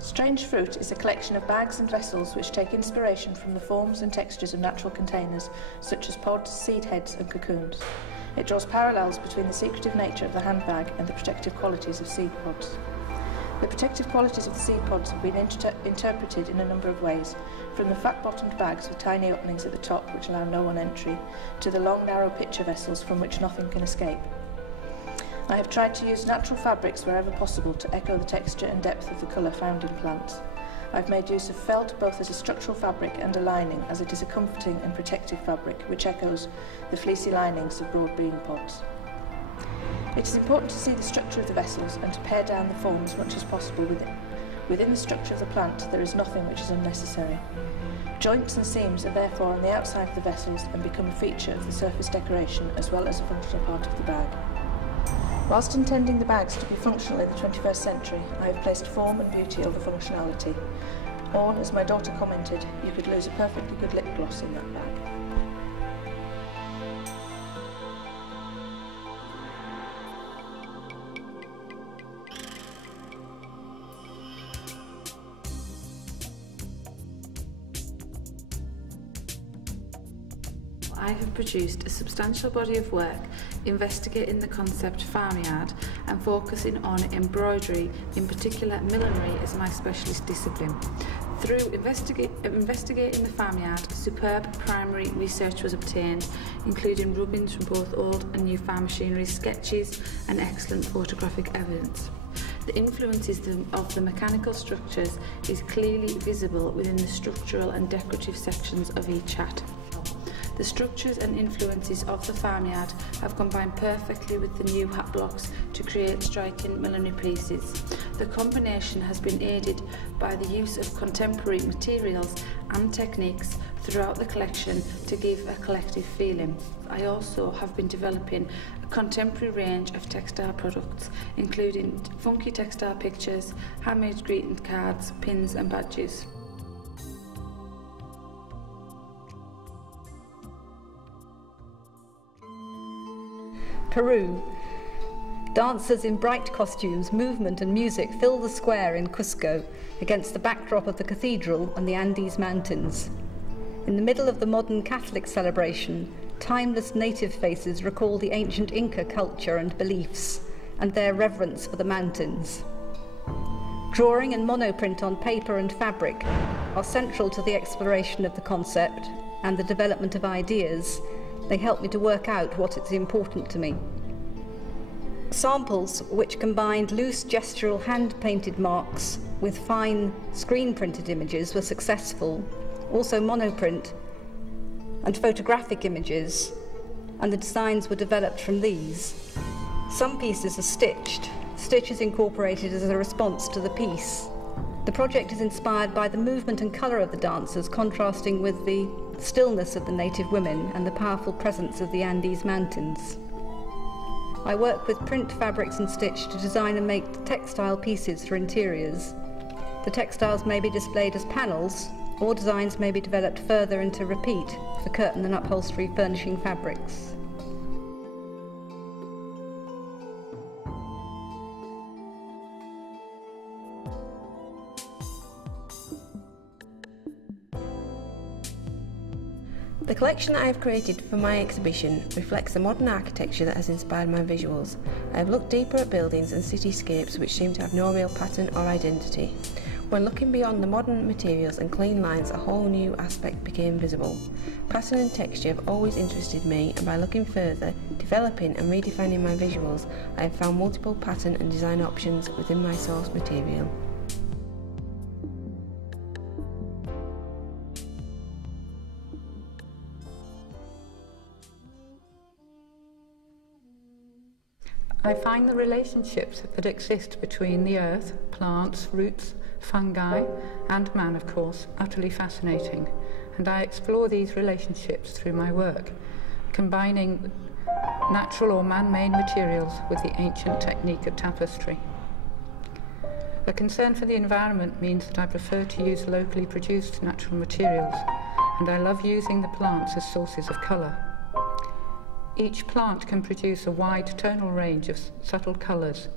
Strange Fruit is a collection of bags and vessels which take inspiration from the forms and textures of natural containers, such as pods, seed heads and cocoons. It draws parallels between the secretive nature of the handbag and the protective qualities of seed pods. The protective qualities of the seed pods have been interpreted in a number of ways, from the flat-bottomed bags with tiny openings at the top which allow no one entry, to the long, narrow pitcher vessels from which nothing can escape. I have tried to use natural fabrics wherever possible to echo the texture and depth of the colour found in plants. I've made use of felt both as a structural fabric and a lining, as it is a comforting and protective fabric which echoes the fleecy linings of broad bean pods. It is important to see the structure of the vessels and to pare down the form as much as possible within the structure of the plant. There is nothing which is unnecessary. Joints and seams are therefore on the outside of the vessels and become a feature of the surface decoration as well as a functional part of the bag. Whilst intending the bags to be functional in the 21st century, I have placed form and beauty over functionality. Or, as my daughter commented, you could lose a perfectly good lip gloss in that bag. I have produced a substantial body of work investigating the concept farmyard and focusing on embroidery, in particular millinery, as my specialist discipline. Through investigating the farmyard, superb primary research was obtained, including rubbings from both old and new farm machinery, sketches and excellent photographic evidence. The influences of the mechanical structures is clearly visible within the structural and decorative sections of each hat. The structures and influences of the farmyard have combined perfectly with the new hat blocks to create striking millinery pieces. The combination has been aided by the use of contemporary materials and techniques throughout the collection to give a collective feeling. I also have been developing a contemporary range of textile products, including funky textile pictures, handmade greeting cards, pins and badges. Peru. Dancers in bright costumes, movement and music fill the square in Cusco against the backdrop of the cathedral and the Andes Mountains. In the middle of the modern Catholic celebration, timeless native faces recall the ancient Inca culture and beliefs and their reverence for the mountains. Drawing and monoprint on paper and fabric are central to the exploration of the concept and the development of ideas. They help me to work out what is important to me. Samples which combined loose gestural hand-painted marks with fine screen-printed images were successful, also monoprint and photographic images, and the designs were developed from these. Some pieces are stitched. Stitch is incorporated as a response to the piece. The project is inspired by the movement and colour of the dancers, contrasting with the stillness of the native women and the powerful presence of the Andes Mountains. I work with print, fabrics and stitch to design and make textile pieces for interiors. The textiles may be displayed as panels, or designs may be developed further into repeat for curtain and upholstery furnishing fabrics. The collection that I have created for my exhibition reflects the modern architecture that has inspired my visuals. I have looked deeper at buildings and cityscapes which seem to have no real pattern or identity. When looking beyond the modern materials and clean lines, a whole new aspect became visible. Pattern and texture have always interested me, and by looking further, developing and redefining my visuals, I have found multiple pattern and design options within my source material. I find the relationships that exist between the earth, plants, roots, fungi, and man, of course, utterly fascinating, and I explore these relationships through my work, combining natural or man-made materials with the ancient technique of tapestry. A concern for the environment means that I prefer to use locally produced natural materials, and I love using the plants as sources of colour. Each plant can produce a wide tonal range of subtle colours,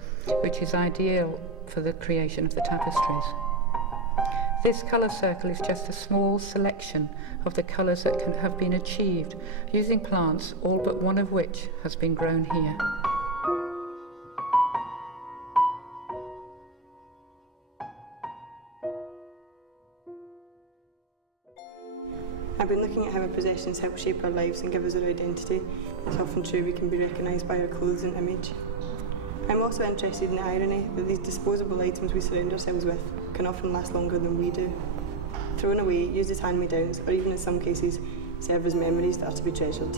which is ideal for the creation of the tapestries. This colour circle is just a small selection of the colours that have been achieved using plants, all but one of which has been grown here. I've been looking at how our possessions help shape our lives and give us our identity. It's often true we can be recognised by our clothes and image. I'm also interested in the irony that these disposable items we surround ourselves with can often last longer than we do. Thrown away, used as hand-me-downs, or even in some cases serve as memories that are to be treasured.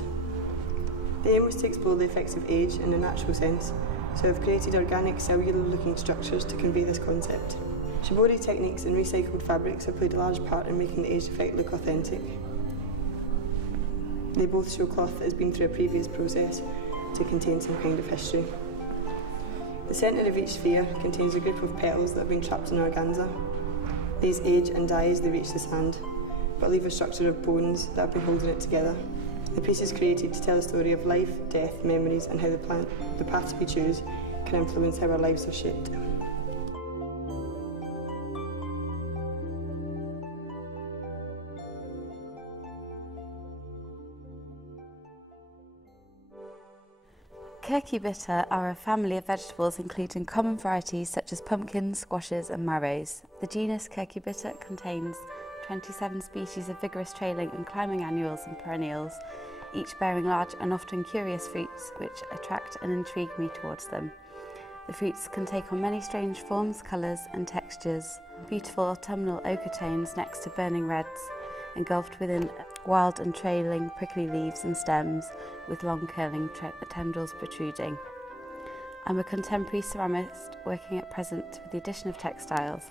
The aim was to explore the effects of age in a natural sense, so I've created organic, cellular-looking structures to convey this concept. Shibori techniques and recycled fabrics have played a large part in making the aged effect look authentic. They both show cloth that has been through a previous process to contain some kind of history. The centre of each sphere contains a group of petals that have been trapped in organza. These age and die as they reach the sand, but leave a structure of bones that have been holding it together. The piece is created to tell a story of life, death, memories, and how the path we choose can influence how our lives are shaped. Cucurbita are a family of vegetables including common varieties such as pumpkins, squashes and marrows. The genus Cucurbita contains 27 species of vigorous trailing and climbing annuals and perennials, each bearing large and often curious fruits which attract and intrigue me towards them. The fruits can take on many strange forms, colours and textures, beautiful autumnal ochre tones next to burning reds, engulfed within wild and trailing prickly leaves and stems with long curling tendrils protruding. I'm a contemporary ceramist working at present with the addition of textiles.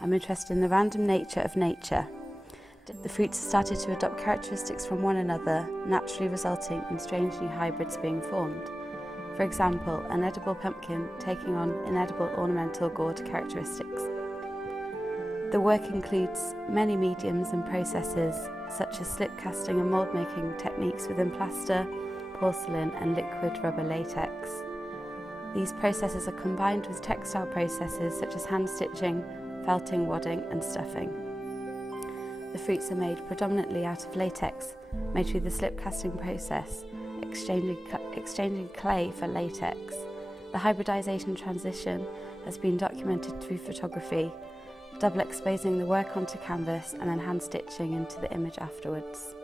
I'm interested in the random nature of nature. The fruits have started to adopt characteristics from one another, naturally resulting in strange new hybrids being formed. For example, an edible pumpkin taking on inedible ornamental gourd characteristics. The work includes many mediums and processes such as slip casting and mould making techniques within plaster, porcelain and liquid rubber latex. These processes are combined with textile processes such as hand stitching, felting, wadding and stuffing. The fruits are made predominantly out of latex, made through the slip casting process, exchanging clay for latex. The hybridization transition has been documented through photography, double exposing the work onto canvas and then hand stitching into the image afterwards.